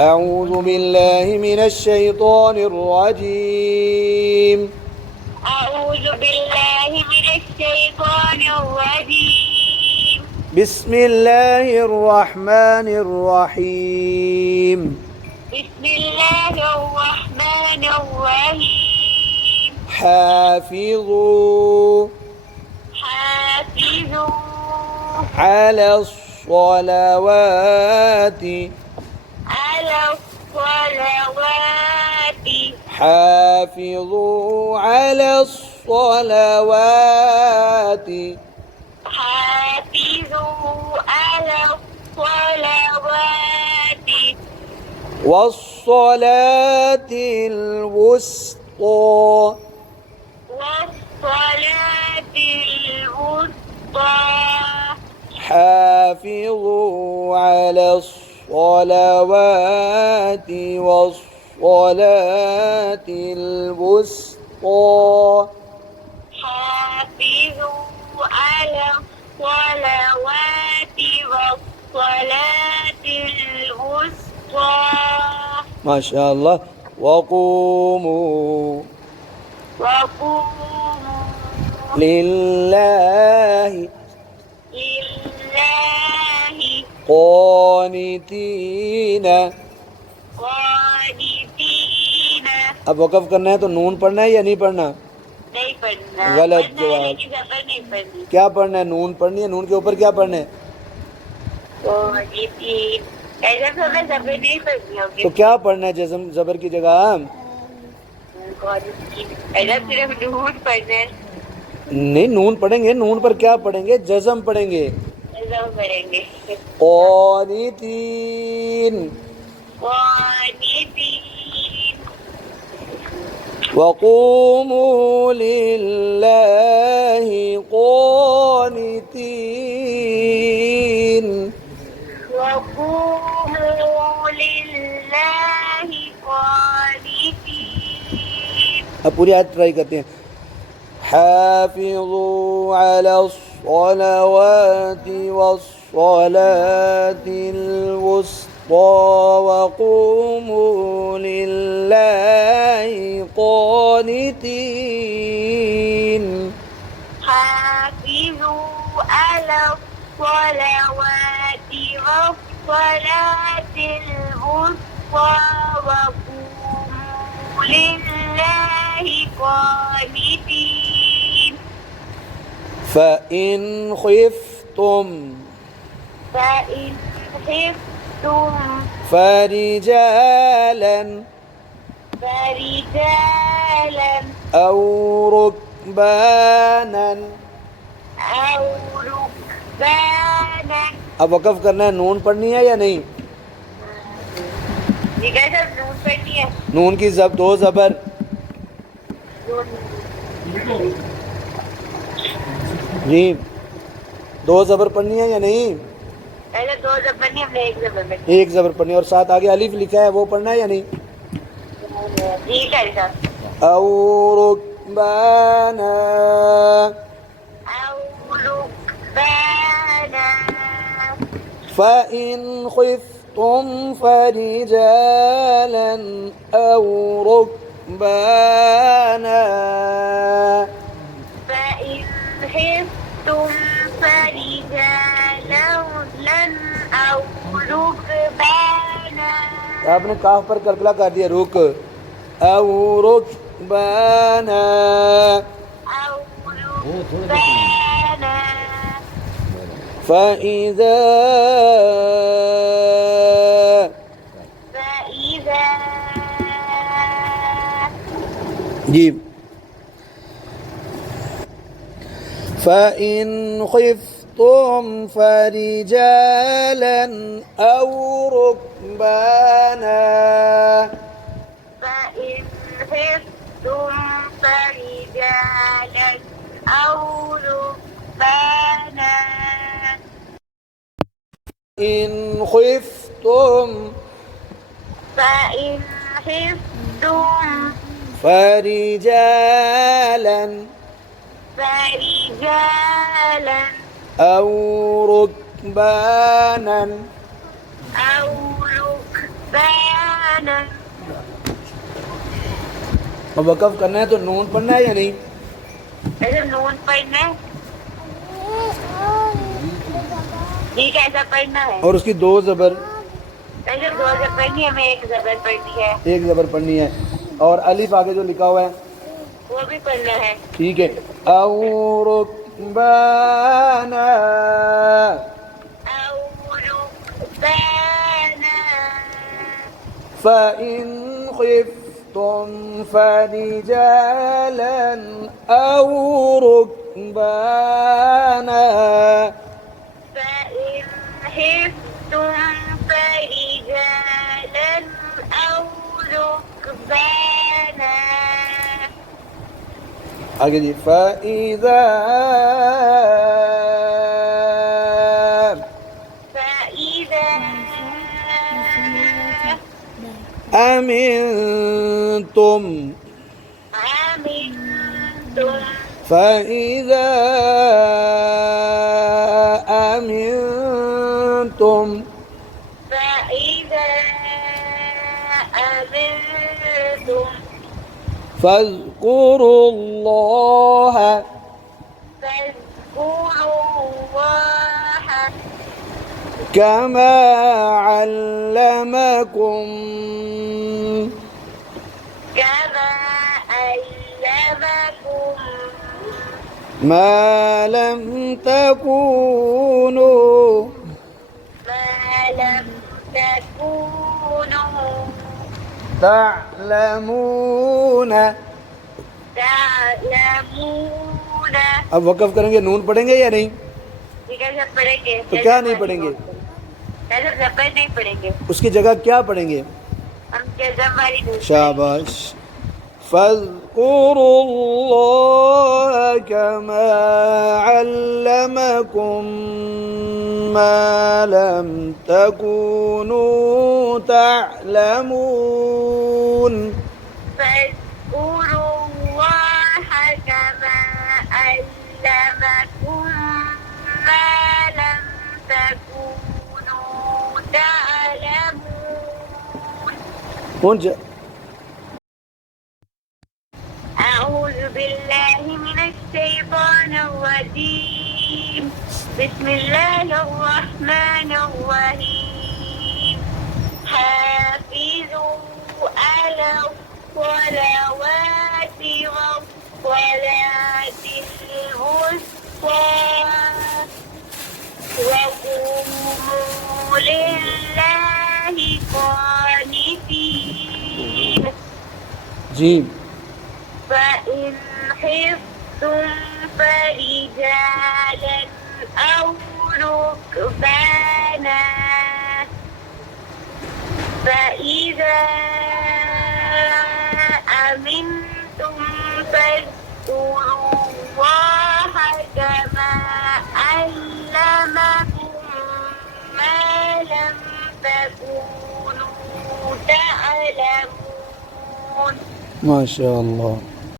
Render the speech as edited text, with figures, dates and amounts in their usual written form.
أعوذ بالله من الشيطان الرجيم. أعوذ بالله من الشيطان الرجيم. بسم الله الرحمن الرحيم. بسم الله الرحمن الرحيم. حافظوا حافظوا على الصلوات على الصلوات حافظوا على الصلوات حافظوا على الصلوات والصلاة الوسطى والصلاة الوسطى حافظوا على الصلوات والصلاة الوسطى حافظوا على الصلوات والصلاة الوسطى ما شاء الله. وقوموا وقوموا لله لله قانتين. قانتين अब वक़फ़ करना है तो नून पढ़ना है या नहीं पढ़ना? नहीं पढ़ना गलत पढ़ना है जवाब। लेकिन ज़बर नहीं पढ़नी क्या पढ़ना है? नून पढ़नी है। नून के ऊपर क्या पढ़ना है? قانتين ऐसा तो हमें ज़बर नहीं पढ़नी होगी तो क्या पढ़ना है जज़म ज़बर की जगह? قانتين ऐसा सिर्फ नून पढ़ना है नहीं, नून पढ़ेंगे। नून पर क्या पढ़ेंगे? जज़म पढ़ेंगे। ऐसा करेंगे क़ानितीन قانتين वक़ूमू लिल्लाहि क़ानितीन। وقوموا لله قانتين अब पूरी आयत ट्राई करते हैं। हाफ़िज़ू अलस्सलावाति वस्सलातिल वुस्ता वक़ूमू लिल्लाहि क़ानितीन। حافظوا على الصلوات والصلاة الوسطى وقوموا لله قانتين فإن خفتم فإن خفتم فرجالا فرجالا أو ركبانا। أو ركبانا अब वक़फ़ करना है। नून पढ़नी है या नहीं? ये कैसा नून पढ़नी है नून की दो ज़बर जी, दो ज़बर पढ़नी है या नहीं? पहले दो ज़बर नहीं हमने एक ज़बर में एक ज़बर पढ़नी है और साथ आगे अलिफ लिखा है, वो पढ़ना है या नहीं? ठीक है सर औ रुकबाना أو ركبانا فإن خفتم فرجالا أو ركبانا فإن خفتم فرجالا أو ركبانا आपने काफ पर कलकला कर दिया। रुक औ रुकबाना أو ركبانا فإذا فإذا जी فإن خفتم فرجالا أو ركبانا فإن خفتم فرجالا أو ركبانا إن خفتم فإن خفتم فرجالا فرجالا أو ركبانا أو ركبانا सुल्ताना। अब वक़फ़ करना है तो नून पढ़ना है या नहीं? ऐसे नून पढ़ना है जी, कैसा पढ़ना है? और उसकी दो ज़बर, ऐसे दो जबर पढ़नी है, हमें एक जबर पढ़नी है, एक ज़बर पढ़नी है। और अलिफ आगे जो लिखा हुआ है वो भी पढ़ना है। ठीक है। औ रुकबाना रुकबाना फ़इन ख़िफ़्तुम फ़रिजालन औ रुकबाना फ़इन खिफ़्तुम फ़रिजालन औ रुकबाना। आगे जी फ़इज़ा फ़इज़ा अमिनतुम अमिनतुम फ़इज़ा अमिनतुम फ़इज़ा अमिनतुम फ़ज़्कुरुल्लाह फ़ज़्कुरुल्लाह कमा अल्लमकुम कमा अल्लमकुम मा लम तकूनु मा लम तकूनु तअलमून। तअलमून। अब वक़फ़ करेंगे, नून पढ़ेंगे या नहीं? ठीक है, सब पढ़ेंगे। तो क्या नहीं पढ़ेंगे? ऐसे जबर नहीं पढ़ेंगे, उसकी जगह क्या पढ़ेंगे? हम जज़मारी नहीं शाबाश। फ़ज़्कुरुल्लाह कमा अल्लमकुम मा लम तकूनु तअलमून। فاذكروا الله كما علمكم ما لم تكونوا تعلمون. أعوذ بالله من الشيطان الرجيم. بسم الله الرحمن الرحيم. حافظوا على الصلوات والصلاة الوسطى وقوموا لله قانتين. जी فإن خفتم فرجالا أو ركبانا فإذا أمنتم فاذكروا الله كما علمكم ما لم تكونوا تعلمون. माशा अल्लाह।